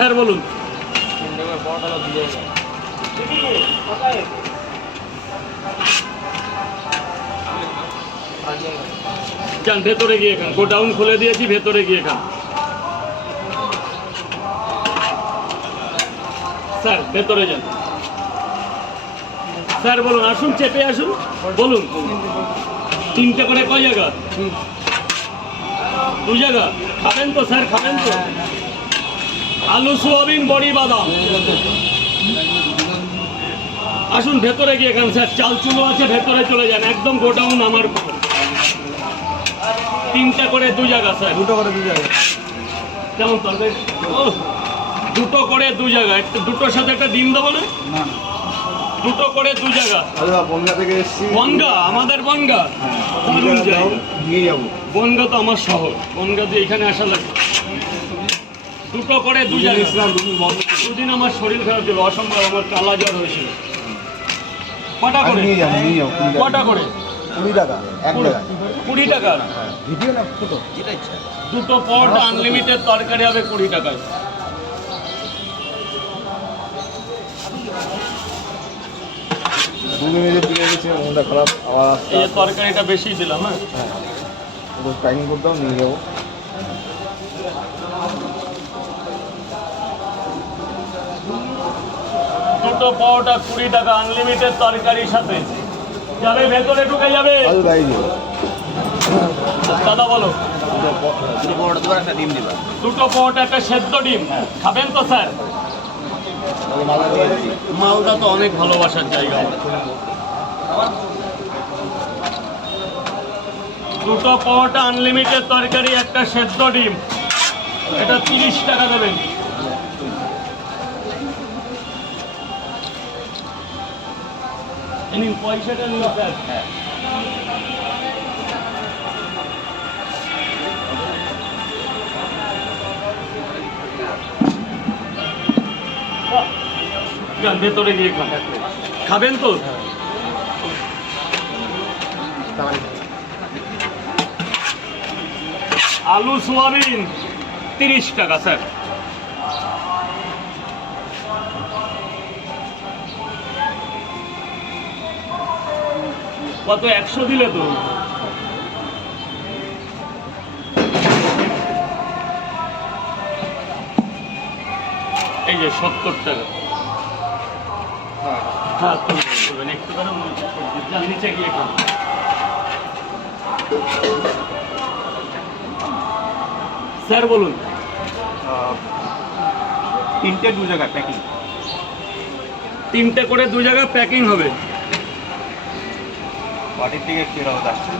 Sir বলুন। যান ভেতরে গিয়ে খান, গোডাউন খুলে দিয়েছি, ভেতরে গিয়ে খান। স্যার ভেতরে যান। স্যার বলুন, আসুন, চেপে আসুন, বলুন। 3টে করে কয় জায়গা? 2 জায়গা। খাবেন তো স্যার, খাবেন তো? আলু সোয়াবিন বড়ি বাদাম। আসুন ভেতরে গিয়ে খান স্যার, চাল চুলো আছে, ভেতরে চলে যান, একদম গোডাউন আমার। 3টে করে 2 জায়গা স্যার। 2টো করে 2 জায়গা। কেমন তরকারি? 2টো করে 2 জায়গা। দুটোর সাথে একটা ডিম দেবো না? না 2টো করে 2 জায়গা। বনগা থেকে এসেছি। বনগা? আমাদের বনগা? দারুণ জায়গা। নিয়ে যাবো। বনগা তো আমার শহর, বনগা দিয়ে এখানে আসা লাগে। 2টো করে 2 জায়গা। দুদিন আমার শরীর খারাপ ছিল, অসম্ভব, আমার কালা জ্বর হয়েছিল। কটা করে? নিয়ে যাবো। কটা করে? 20 টাকা এক জায়গায়। 20 টাকা। ভিডিও না ফটো যেটা ইচ্ছা। 2টো পরোটা আনলিমিটেড তরকারি হবে 20 টাকায়। দুদিন এই যে দিয়ে গেছে, মনটা খারাপ। আবার এই যে তরকারিটা বেশি দিলাম। হ্যাঁ, ওটা প্যাকিং করতেও নিয়ে যাবো। দুটো পরোটা 20 টাকা, আনলিমিটেড তরকারির সাথে যাবে, ভেতরে ঢুকে যাবে। আলু গাই দিও। দাদা বলো। দুটো পরোটা দেবো, একটা ডিম দিবা। 2টো পরোটা, একটা সেদ্ধ ডিম। খাবেন তো স্যার? মালদা তো অনেক ভালোবাসার জায়গা। 2টো পরোটা আনলিমিটেড তরকারি, একটা সেদ্ধ ডিম, এটা 30 টাকা দেবেন। এই নিন, পয়সাটা নিন স্যার। যান ভেতরে গিয়ে খান। খাবেন তো? আলু সোয়াবিন 30 টাকা স্যার। কত? 100 দিলে তো। এই যে 70 টাকা। হ্যাঁ তুলবেন, একটু করে যান, নিচে গিয়ে খান। স্যার বলুন। 3টে 2 জায়গা প্যাকিং। 3টে করে 2 জায়গা প্যাকিং হবে। পার্টির থেকে ফেরা হতে আসছে।